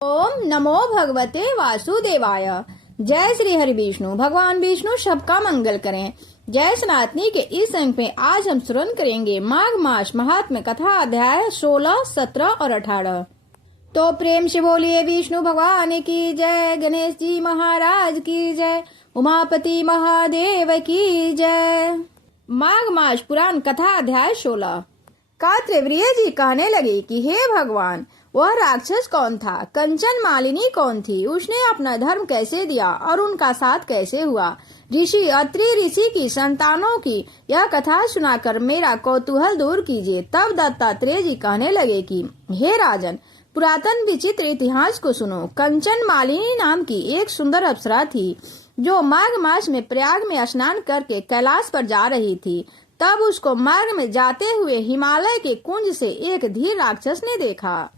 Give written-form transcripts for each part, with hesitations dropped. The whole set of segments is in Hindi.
ओम नमो भगवते वासुदेवाय। जय श्री हरि विष्णु। भगवान विष्णु सबका मंगल करें। जय सनातनी के इस अंक में आज हम श्रवण करेंगे माघ मास महात्म्य कथा अध्याय 16, 17 और 18। तो प्रेम से बोलिए विष्णु भगवान की जय, गणेश जी महाराज की जय, उमापति महादेव की जय। माघ मास पुराण कथा अध्याय 16। कार्तवीर्य जी कहने लगे कि हे भगवान, वह राक्षस कौन था? कंचन मालिनी कौन थी? उसने अपना धर्म कैसे दिया और उनका साथ कैसे हुआ? ऋषि अत्रि ऋषि की संतानों की यह कथा सुनाकर मेरा कौतूहल दूर कीजिए। तब दत्तात्रेय जी कहने लगे कि हे राजन, पुरातन विचित्र इतिहास को सुनो। कंचन मालिनी नाम की एक सुंदर अप्सरा थी जो माघ मास में प्रयाग में स्नान करके कैलाश पर जा रही थी। तब उसको मार्ग में जाते हुए हिमालय के कुंज से एक धीर राक्षस ने देखा।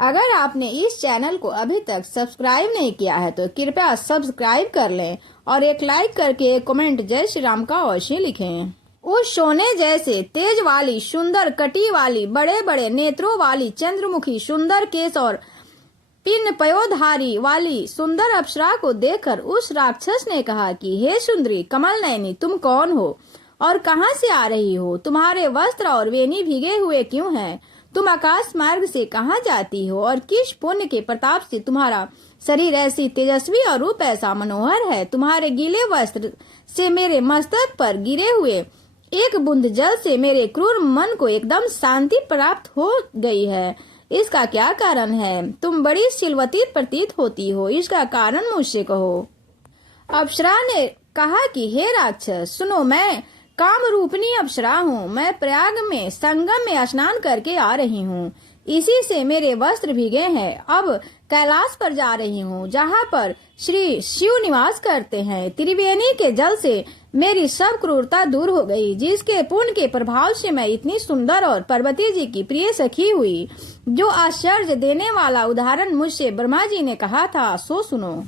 अगर आपने इस चैनल को अभी तक सब्सक्राइब नहीं किया है तो कृपया सब्सक्राइब कर लें और एक लाइक करके एक कमेंट जय श्री राम का अवश्य लिखें। उस सोने जैसे तेज वाली, सुंदर कटी वाली, बड़े बड़े नेत्रों वाली, चंद्रमुखी, सुंदर केश और पिन पयोधारी वाली सुंदर अप्सरा को देखकर उस राक्षस ने कहा कि हे सुंदरी कमल नयनी, तुम कौन हो और कहां से आ रही हो? तुम्हारे वस्त्र और वेणी भीगे हुए क्यों हैं? तुम आकाश मार्ग से कहां जाती हो और किस पुण्य के प्रताप से तुम्हारा शरीर ऐसी तेजस्वी और रूप ऐसा मनोहर है? तुम्हारे गीले वस्त्र से मेरे मस्तक पर गिरे हुए एक बूंद जल से मेरे क्रूर मन को एकदम शांति प्राप्त हो गई है। इसका क्या कारण है? तुम बड़ी शीलवती प्रतीत होती हो, इसका कारण मुझसे कहो। अप्सरा ने कहा कि हे राक्षस सुनो, मैं काम रूपनी अप्सरा हूँ। मैं प्रयाग में संगम में स्नान करके आ रही हूँ। इसी से मेरे वस्त्र भीगे हैं। अब कैलाश पर जा रही हूँ जहाँ पर श्री शिव निवास करते हैं। त्रिवेणी के जल से मेरी सब क्रूरता दूर हो गई, जिसके पुण्य के प्रभाव से मैं इतनी सुंदर और पार्वती जी की प्रिय सखी हुई। जो आश्चर्य देने वाला उदाहरण मुझसे ब्रह्मा जी ने कहा था सो सुनो।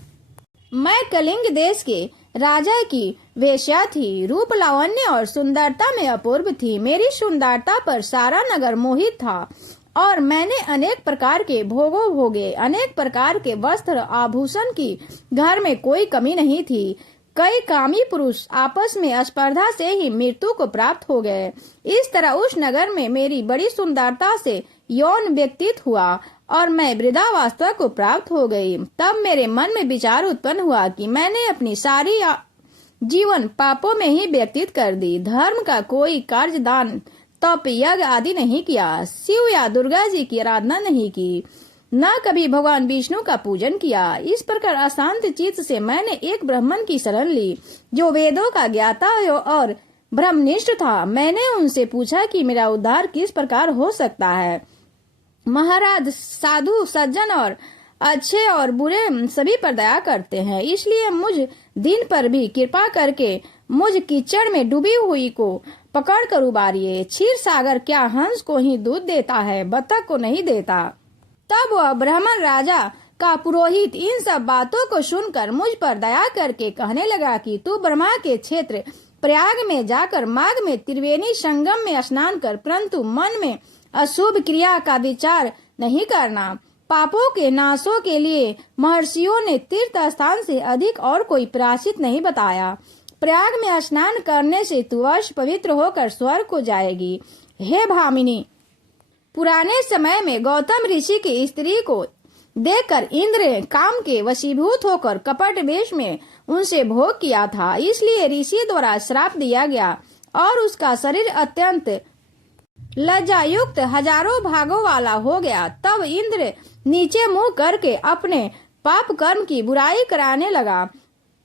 मैं कलिंग देश के राजा की वेश्या थी। रूप लावण्य और सुंदरता में अपूर्व थी। मेरी सुंदरता पर सारा नगर मोहित था और मैंने अनेक प्रकार के भोगों भोगे। अनेक प्रकार के वस्त्र आभूषण की घर में कोई कमी नहीं थी। कई कामी पुरुष आपस में स्पर्धा से ही मृत्यु को प्राप्त हो गए। इस तरह उस नगर में मेरी बड़ी सुंदरता से यौन व्यतीत हुआ और मैं वृद्धावस्था को प्राप्त हो गई। तब मेरे मन में विचार उत्पन्न हुआ कि मैंने अपनी सारी जीवन पापों में ही व्यतीत कर दी। धर्म का कोई कार्य, दान, तप, यज्ञ आदि नहीं किया। शिव या दुर्गा जी की आराधना नहीं की, न कभी भगवान विष्णु का पूजन किया। इस प्रकार अशांत चित्त से मैंने एक ब्राह्मण की शरण ली जो वेदों का ज्ञाता और ब्रह्मनिष्ठ था। मैंने उनसे पूछा कि मेरा उद्धार किस प्रकार हो सकता है। महाराज साधु सज्जन और अच्छे और बुरे सभी पर दया करते हैं, इसलिए मुझ दिन पर भी कृपा करके मुझ कीचड़ में डूबी हुई को पकड़ कर उबारिए। क्षीर सागर क्या हंस को ही दूध देता है, बतख को नहीं देता। तब वह ब्राह्मण राजा का पुरोहित इन सब बातों को सुनकर मुझ पर दया करके कहने लगा कि तू ब्रह्मा के क्षेत्र प्रयाग में जाकर माघ में त्रिवेणी संगम में स्नान कर, परंतु मन में अशुभ क्रिया का विचार नहीं करना। पापों के नाशों के लिए महर्षियों ने तीर्थ स्थान से अधिक और कोई प्रायश्चित नहीं बताया। प्रयाग में स्नान करने से तू अवश्य पवित्र होकर स्वर्ग को जाएगी। हे भामिनी, पुराने समय में गौतम ऋषि की स्त्री को देखकर इंद्र ने काम के वशीभूत होकर कपट वेश में उनसे भोग किया था। इसलिए ऋषि द्वारा श्राप दिया गया और उसका शरीर अत्यंत लज्जा युक्त हजारों भागों वाला हो गया। तब इंद्र नीचे मुंह करके अपने पाप कर्म की बुराई कराने लगा।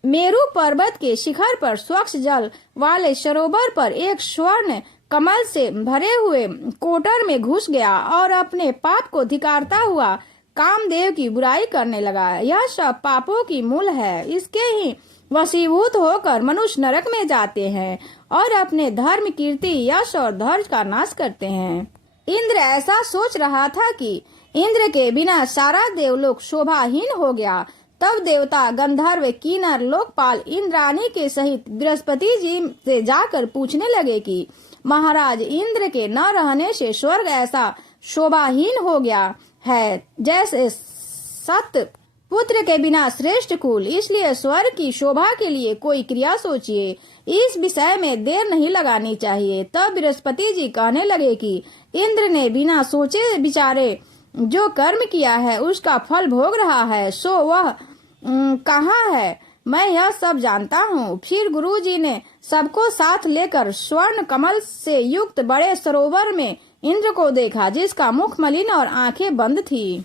मेरु पर्वत के शिखर पर स्वच्छ जल वाले सरोवर पर एक स्वर्ण कमल से भरे हुए कोटर में घुस गया और अपने पाप को धिकारता हुआ कामदेव की बुराई करने लगा। यह सब पापों की मूल है। इसके ही वशीभूत होकर मनुष्य नरक में जाते हैं और अपने धर्म, कीर्ति, यश और धैर्य का नाश करते हैं। इंद्र ऐसा सोच रहा था कि इंद्र के बिना सारा देवलोक शोभाहीन हो गया। तब देवता, गंधर्व, किन्नर, लोकपाल इंद्राणी के सहित बृहस्पति जी से जाकर पूछने लगे कि महाराज, इंद्र के न रहने से स्वर्ग ऐसा शोभाहीन हो गया है जैसे सत पुत्र के बिना श्रेष्ठ कुल, इसलिए स्वर्ग की शोभा के लिए कोई क्रिया सोचिए। इस विषय में देर नहीं लगानी चाहिए। तब बृहस्पति जी कहने लगे कि इंद्र ने बिना सोचे विचारे जो कर्म किया है उसका फल भोग रहा है, सो वह कहाँ है? मैं यह सब जानता हूँ। फिर गुरु जी ने सबको साथ लेकर स्वर्ण कमल से युक्त बड़े सरोवर में इंद्र को देखा, जिसका मुख मलिन और आंखें बंद थी।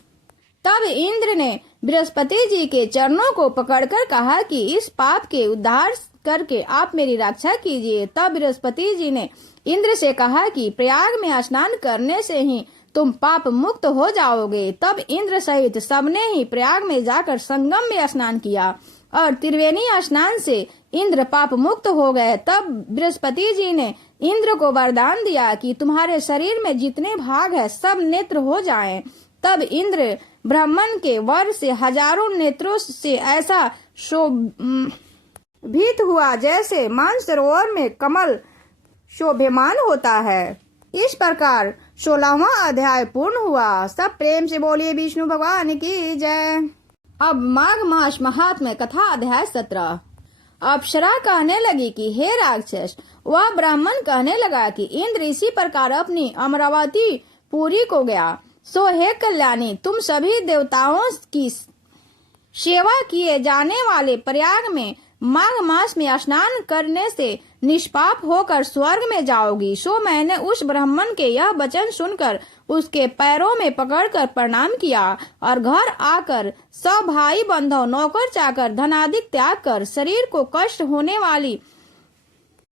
तब इंद्र ने बृहस्पति जी के चरणों को पकड़कर कहा कि इस पाप के उद्धार करके आप मेरी रक्षा कीजिए। तब बृहस्पति जी ने इंद्र से कहा कि प्रयाग में स्नान करने से ही तुम पाप मुक्त हो जाओगे। तब इंद्र सहित सबने ही प्रयाग में जाकर संगम में स्नान किया और त्रिवेणी स्नान से इंद्र पाप मुक्त हो गए। तब बृहस्पति जी ने इंद्र को वरदान दिया कि तुम्हारे शरीर में जितने भाग है सब नेत्र हो जाएं। तब इंद्र ब्राह्मण के वर से हजारों नेत्रों से ऐसा शोभित हुआ जैसे मानसरोवर में कमल शोभमान होता है। इस प्रकार 16वां अध्याय पूर्ण हुआ। सब प्रेम से बोलिए विष्णु भगवान की जय। अब माघ मास महात्म्य कथा अध्याय 17। अप्सरा कहने लगी कि हे राक्षस। वह ब्राह्मण कहने लगा कि इंद्र इसी प्रकार अपनी अमरावती पुरी को गया। सो हे कल्याणी, तुम सभी देवताओं की सेवा किए जाने वाले प्रयाग में माघ मास में स्नान करने से निष्पाप होकर स्वर्ग में जाओगी। सो मैंने उस ब्राह्मण के यह वचन सुनकर उसके पैरों में पकड़कर प्रणाम किया और घर आकर सब भाई बंधु नौकर चाकर धनादिक त्याग कर शरीर को कष्ट होने वाली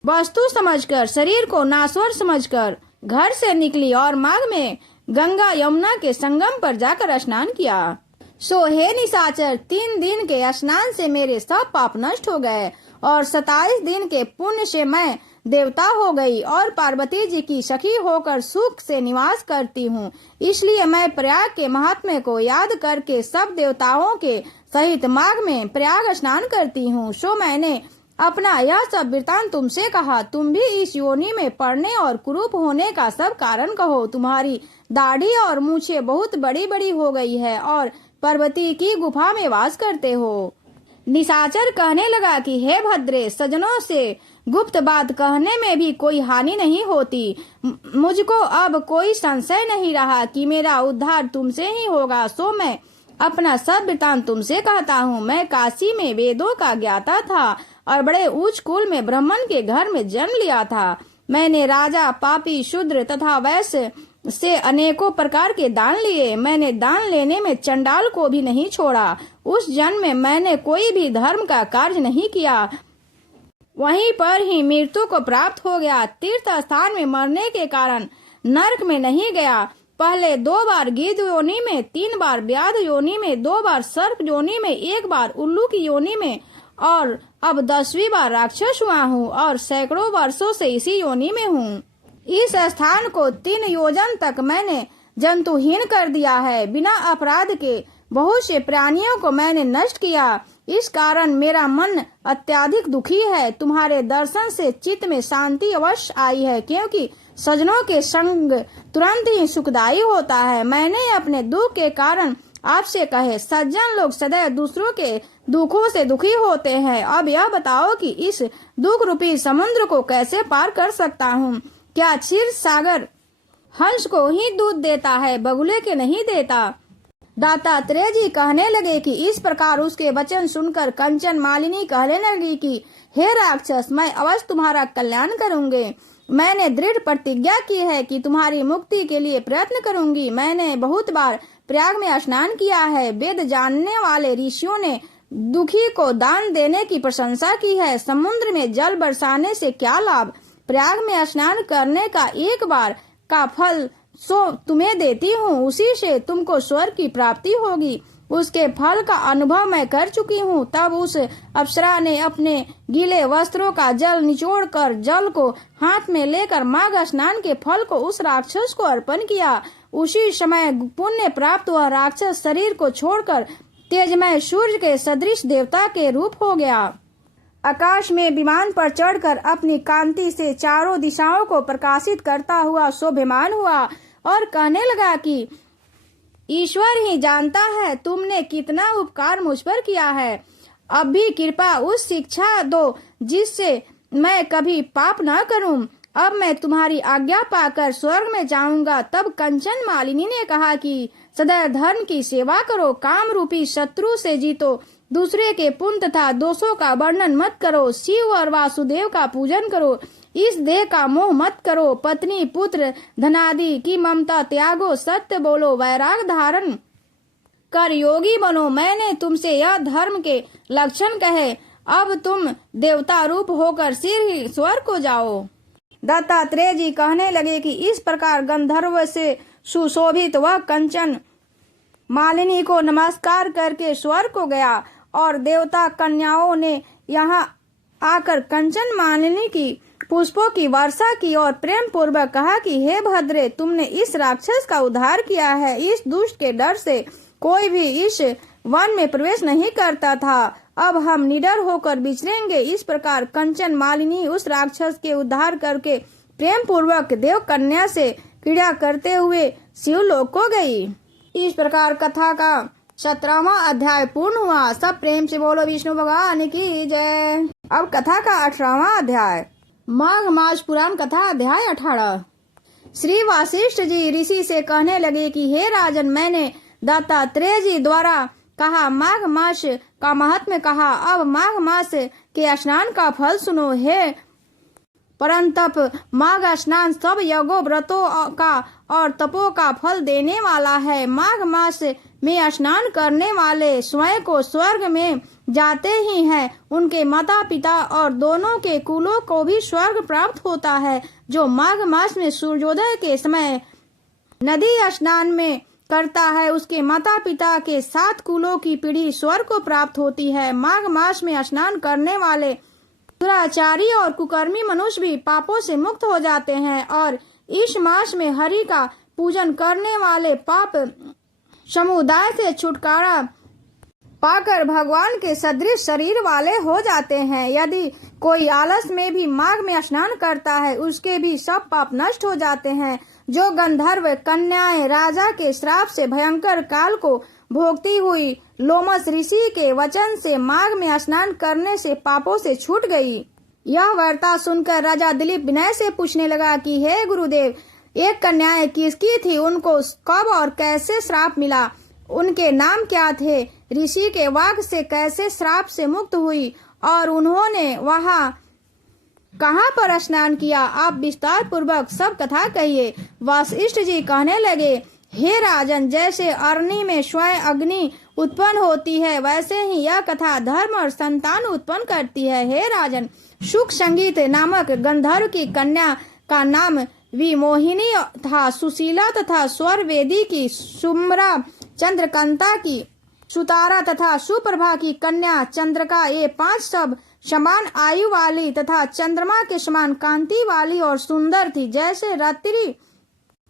वस्तु समझकर, शरीर को नाश्वर समझकर घर से निकली और माघ में गंगा यमुना के संगम पर जाकर स्नान किया। सो हे निशाचर, 3 दिन के स्नान से मेरे सब पाप नष्ट हो गए और 27 दिन के पुण्य से मैं देवता हो गई और पार्वती जी की सखी होकर सुख से निवास करती हूँ। इसलिए मैं प्रयाग के महात्म्य को याद करके सब देवताओं के सहित माघ में प्रयाग स्नान करती हूँ। सो मैंने अपना यह सब वृतांत तुमसे कहा। तुम भी इस योनि में पड़ने और कुरूप होने का सब कारण कहो। तुम्हारी दाढ़ी और मूछें बहुत बड़ी बड़ी हो गई है और पार्वती की गुफा में वास करते हो। निशाचर कहने लगा कि हे भद्रे, सजनों से गुप्त बात कहने में भी कोई हानि नहीं होती। मुझको अब कोई संशय नहीं रहा कि मेरा उद्धार तुमसे ही होगा। सो मैं अपना सब वृतांत तुमसे कहता हूँ। मैं काशी में वेदों का ज्ञाता था और बड़े उच्च कुल में ब्राह्मण के घर में जन्म लिया था। मैंने राजा, पापी, शूद्र तथा वैश्य से अनेकों प्रकार के दान लिए। मैंने दान लेने में चंडाल को भी नहीं छोड़ा। उस जन्म में मैंने कोई भी धर्म का कार्य नहीं किया, वहीं पर ही मृत्यु को प्राप्त हो गया। तीर्थ स्थान में मरने के कारण नरक में नहीं गया। पहले 2 बार गिद्ध योनि में, 3 बार व्याध योनि में, 2 बार सर्प योनि में, 1 बार उल्लू की योनि में और अब 10वीं बार राक्षस हुआ हूँ और सैकड़ों वर्षों से इसी योनि में हूँ। इस स्थान को 3 योजन तक मैंने जंतुहीन कर दिया है। बिना अपराध के बहुत से प्राणियों को मैंने नष्ट किया। इस कारण मेरा मन अत्यधिक दुखी है। तुम्हारे दर्शन से चित्त में शांति अवश्य आई है, क्योंकि सजनों के संग तुरंत ही सुखदायी होता है। मैंने अपने दुख के कारण आपसे कहे, सज्जन लोग सदैव दूसरों के दुखों से दुखी होते हैं। अब यह बताओ कि इस दुख रूपी समुद्र को कैसे पार कर सकता हूँ? क्या क्षीर सागर हंस को ही दूध देता है, बगुले के नहीं देता? दत्तात्रेय जी कहने लगे कि इस प्रकार उसके वचन सुनकर कंचन मालिनी कहने लगी कि हे राक्षस, मैं अवश्य तुम्हारा कल्याण करूंगी। मैंने दृढ़ प्रतिज्ञा की है कि तुम्हारी मुक्ति के लिए प्रयत्न करूंगी। मैंने बहुत बार प्रयाग में स्नान किया है। वेद जानने वाले ऋषियों ने दुखी को दान देने की प्रशंसा की है। समुद्र में जल बरसाने से क्या लाभ? प्रयाग में स्नान करने का 1 बार का फल सो तुम्हें देती हूँ, उसी से तुमको स्वर्ग की प्राप्ति होगी। उसके फल का अनुभव मैं कर चुकी हूँ। तब उस अप्सरा ने अपने गीले वस्त्रों का जल निचोड़कर जल को हाथ में लेकर माघ स्नान के फल को उस राक्षस को अर्पण किया। उसी समय पुण्य प्राप्त हुआ राक्षस शरीर को छोड़कर तेजमय सूर्य के सदृश देवता के रूप हो गया। आकाश में विमान पर चढ़कर अपनी कांति से चारों दिशाओं को प्रकाशित करता हुआ शोभमान हुआ और कहने लगा कि ईश्वर ही जानता है तुमने कितना उपकार मुझ पर किया है। अब भी कृपा उस शिक्षा दो जिससे मैं कभी पाप न करूं। अब मैं तुम्हारी आज्ञा पाकर स्वर्ग में जाऊंगा। तब कंचन मालिनी ने कहा कि सदैव धर्म की सेवा करो, काम रूपी शत्रु से जीतो, दूसरे के पुण्य तथा दोषों का वर्णन मत करो, शिव और वासुदेव का पूजन करो, इस देह का मोह मत करो, पत्नी पुत्र धनादि की ममता त्यागो, सत्य बोलो, वैराग धारण कर योगी बनो। मैंने तुमसे यह धर्म के लक्षण कहे। अब तुम देवता रूप होकर शीघ्र स्वर्ग को जाओ। दत्तात्रेय जी कहने लगे कि इस प्रकार गंधर्व से सुशोभित वह कंचन मालिनी को नमस्कार करके स्वर्ग को गया और देवता कन्याओं ने यहाँ आकर कंचन मालिनी की पुष्पों की वर्षा की और प्रेम पूर्वक कहा कि हे भद्रे, तुमने इस राक्षस का उद्धार किया है। इस दुष्ट के डर से कोई भी इस वन में प्रवेश नहीं करता था। अब हम निडर होकर विचरेंगे। इस प्रकार कंचन मालिनी उस राक्षस के उद्धार करके प्रेम पूर्वक देव कन्या से क्रीड़ा करते हुए शिवलोक को गई। इस प्रकार कथा का 17वां अध्याय पूर्ण हुआ। सब प्रेम से बोलो विष्णु भगवान की जय। अब कथा का 18वां अध्याय माघ मास पुराण कथा अध्याय 18। श्री वासिष्ठ जी ऋषि से कहने लगे कि हे राजन, मैंने दत्तात्रेय जी द्वारा कहा माघ मास का महात्म्य कहा। अब माघ मास के स्नान का फल सुनो। हे परंतप, माघ स्नान सब यज्ञों व्रतों का और तपों का फल देने वाला है। माघ मास में स्नान करने वाले स्वयं को स्वर्ग में जाते ही हैं। उनके माता पिता और दोनों के कुलों को भी स्वर्ग प्राप्त होता है। जो माघ मास में सूर्योदय के समय नदी स्नान में करता है, उसके माता पिता के 7 कुलों की पीढ़ी स्वर्ग को प्राप्त होती है। माघ मास में स्नान करने वाले दुराचारी और कुकर्मी मनुष्य भी पापों से मुक्त हो जाते हैं और इस मास में हरि का पूजन करने वाले पाप समुदाय से छुटकारा पाकर भगवान के सदृश शरीर वाले हो जाते हैं। यदि कोई आलस में भी माघ में स्नान करता है, उसके भी सब पाप नष्ट हो जाते हैं। जो गंधर्व कन्याएं राजा के श्राप से भयंकर काल को भोगती हुई लोमस ऋषि के वचन से माघ में स्नान करने से पापों से छूट गई। यह वार्ता सुनकर राजा दिलीप विनय से पूछने लगा कि हे गुरुदेव, एक कन्याएं किसकी थी? उनको कब और कैसे श्राप मिला? उनके नाम क्या थे? ऋषि के वाक से कैसे श्राप से मुक्त हुई और उन्होंने वहां कहाँ पर स्नान किया? आप विस्तार पूर्वक सब कथा कहिए। वशिष्ठ जी कहने लगे, हे राजन, जैसे अग्नि में स्वयं अग्नि उत्पन्न होती है, वैसे ही यह कथा धर्म और संतान उत्पन्न करती है। हे राजन, सुख संगीत नामक गंधर्व की कन्या का नाम विमोहिनी था। सुशीला तथा स्वर वेदी की सुम्रा, चंद्रकांता की सुतारा तथा सुप्रभा की कन्या चंद्रका, ये 5 सब समान आयु वाली तथा चंद्रमा के समान कांति वाली और सुंदर थी। जैसे रात्रि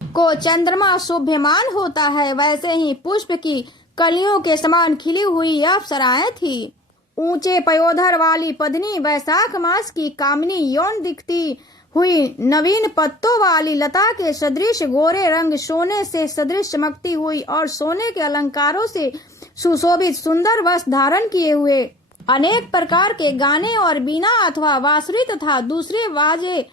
को चंद्रमा शोभ्यमान होता है, वैसे ही पुष्प की कलियों के समान खिली हुई अप्सराएं थी। ऊंचे पयोधर वाली पत्नी, वैशाख मास की कामिनी, यौन दिखती हुई नवीन पत्तों वाली लता के सदृश गोरे रंग, सोने से सदृश चमकती हुई और सोने के अलंकारों से सुशोभित सुंदर वस्त्र धारण किए हुए, अनेक प्रकार के गाने और बीना अथवा बांसुरी तथा दूसरे बाजे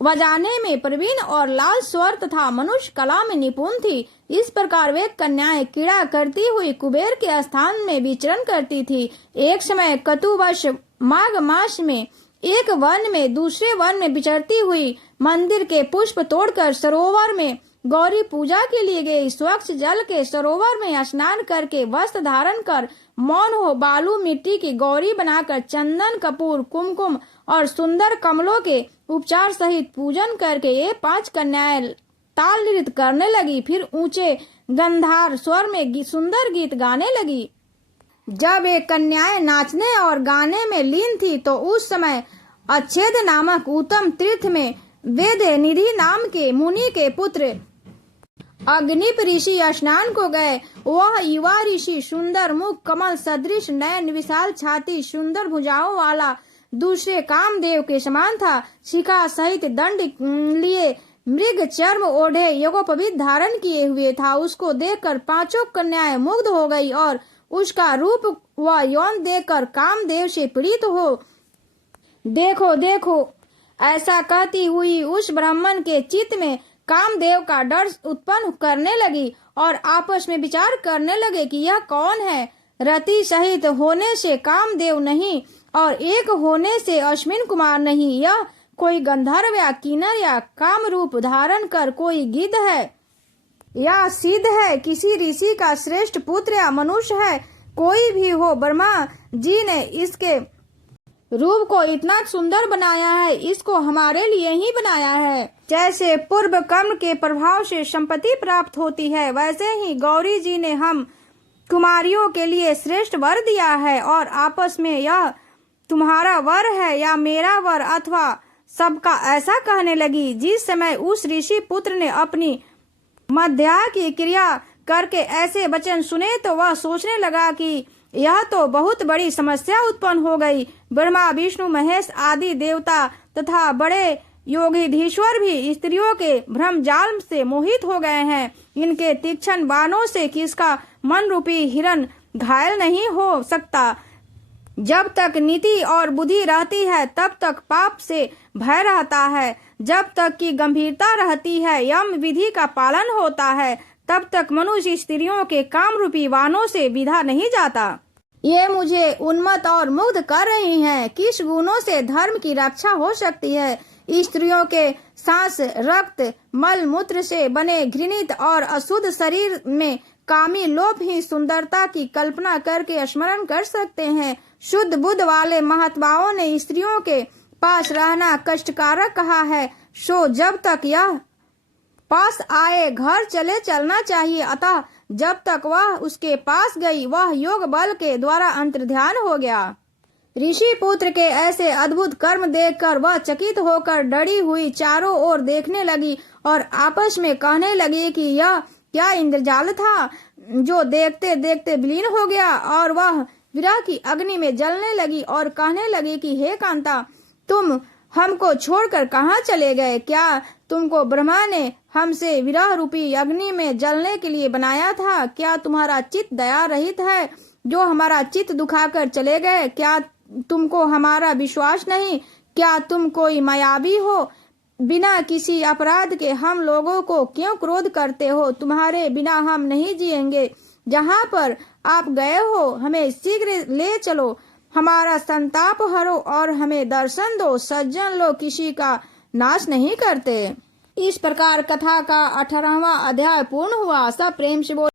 बजाने में प्रवीण और लाल स्वर तथा मनुष्य कला में निपुण थी। इस प्रकार वे कन्याएं क्रीड़ा करती हुई कुबेर के स्थान में विचरण करती थी। एक समय कतुवश माघ मास में एक वन में दूसरे वन में विचरती हुई मंदिर के पुष्प तोड़कर सरोवर में गौरी पूजा के लिए गई। स्वच्छ जल के सरोवर में स्नान करके वस्त्र धारण कर मौन हो बालू मिट्टी की गौरी बनाकर चंदन कपूर कुमकुम और सुंदर कमलों के उपचार सहित पूजन करके ये 5 कन्याएं ताल नृत्य करने लगी। फिर ऊंचे गंधार स्वर में सुंदर गीत गाने लगी। जब एक कन्याएं नाचने और गाने में लीन थी तो उस समय अच्छेद नामक उत्तम तीर्थ में वेद निधि नाम के मुनि के पुत्र अग्निप ऋषि स्नान को गए। वह युवा ऋषि सुंदर मुख, कमल सदृश नयन, विशाल छाती, सुंदर भुजाओं वाला, दूसरे कामदेव के समान था। शिखा सहित दंड लिए मृग चर्म ओढ़े यज्ञोपवीत धारण किए हुए था। उसको देखकर पांचों कन्याएं मुग्ध हो गई और उसका रूप व यौन देखकर कामदेव से पीड़ित हो देखो देखो ऐसा कहती हुई उस ब्राह्मण के चित्त में कामदेव का डर उत्पन्न करने लगी और आपस में विचार करने लगे कि यह कौन है। रति सहित होने से कामदेव नहीं और एक होने से अश्विन कुमार नहीं, यह कोई गंधर्व या किन्नर या काम रूप धारण कर कोई गिद्ध है या सिद्ध है, किसी ऋषि का श्रेष्ठ पुत्र या मनुष्य है, कोई भी हो। ब्रह्मा जी ने इसके रूप को इतना सुंदर बनाया है, इसको हमारे लिए ही बनाया है। जैसे पूर्व कर्म के प्रभाव से संपत्ति प्राप्त होती है, वैसे ही गौरी जी ने हम कुमारियों के लिए श्रेष्ठ वर दिया है और आपस में यह तुम्हारा वर है या मेरा वर अथवा सबका, ऐसा कहने लगी। जिस समय उस ऋषि पुत्र ने अपनी मध्या की क्रिया करके ऐसे वचन सुने तो वह सोचने लगा कि यह तो बहुत बड़ी समस्या उत्पन्न हो गई। ब्रह्मा विष्णु महेश आदि देवता तथा बड़े योगीधीश्वर भी स्त्रियों के भ्रम जाल से मोहित हो गए हैं। इनके तीक्ष्ण बाणों से किसका मन रूपी हिरण घायल नहीं हो सकता। जब तक नीति और बुद्धि रहती है तब तक पाप से भय रहता है, जब तक की गंभीरता रहती है, यम विधि का पालन होता है, तब तक मनुष्य स्त्रियों के काम रूपी वानों से विधा नहीं जाता। ये मुझे उन्मत्त और मुग्ध कर रही हैं। किस गुणों से धर्म की रक्षा हो सकती है? स्त्रियों के सांस, रक्त, मल मूत्र से बने घृणित और अशुद्ध शरीर में कामी लोभ ही सुंदरता की कल्पना करके स्मरण कर सकते हैं। शुद्ध बुद्ध वाले महात्माओं ने स्त्रियों के पास रहना कष्टकारक कहा है, सो जब तक यह पास आए घर चले चलना चाहिए। अतः जब तक वह उसके पास गई वह योग बल के द्वारा अंतर्ध्यान हो गया। ऋषि पुत्र के ऐसे अद्भुत कर्म देखकर वह चकित होकर डरी हुई चारों ओर देखने लगी और आपस में कहने लगी कि यह क्या इंद्रजाल था जो देखते देखते विलीन हो गया। और वह विरह की अग्नि में जलने लगी और कहने लगी कि हे कांता, तुम हमको छोड़कर कहाँ चले गए? क्या तुमको ब्रह्मा ने हमसे विरह रूपी अग्नि में जलने के लिए बनाया था? क्या तुम्हारा चित्त दया रहित है जो हमारा चित्त दुखाकर चले गए? क्या तुमको हमारा विश्वास नहीं? क्या तुम कोई मायावी हो? बिना किसी अपराध के हम लोगों को क्यों क्रोध करते हो? तुम्हारे बिना हम नहीं जिएंगे। जहाँ पर आप गए हो हमें शीघ्र ले चलो, हमारा संताप हरो और हमें दर्शन दो। सज्जन लोग किसी का नाश नहीं करते। इस प्रकार कथा का 18वां अध्याय पूर्ण हुआ। सब प्रेम से बोल